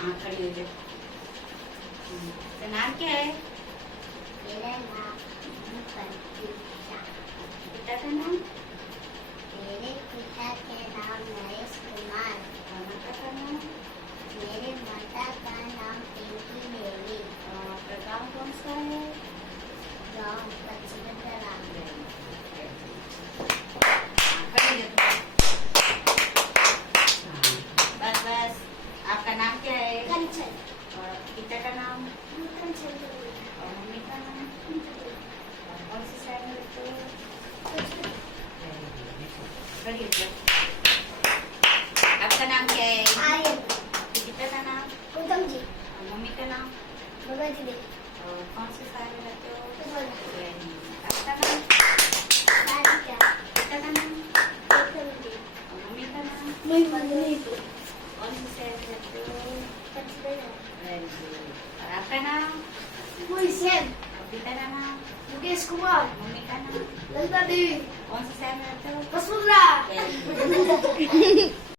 हाँ खड़ी हो जाओ। तो नाम क्या है? मेरा नाम पंकजा। पिता का नाम? मेरे पिता के नाम नरेश कुमार। और माता का नाम? मेरे माता का नाम पिंकी देवी। और आपका गाँव कौन सा है? गाँव पचमढ़ी। खड़ी हो जाओ। हाँ, बस बस। आपका नाम क्या है? कंचन। और पिता का नाम? कंचन। और मम्मी का नाम? और कौन सी साइड में रहते हो? खड़ी हो जाओ। आपका नाम क्या है? आर्यन। पिता का नाम? गौतम जी। और मम्मी का नाम? भगवती देवी। और कौन सी साइड में रहते हो? सुबह। आपका नाम? राधिका। पिता का नाम? गौतम जी। और मम्मी का नाम? मधुनी। कौन सी साइड में रहते हो? पचमढ़ी। Very good. और आपका नाम? मुझसे और पिता का नाम? मुकेश कुमार। मम्मी का नाम? ललिता देवी। कौन सी साइड में रहते हो? वसुंधरा। Very good.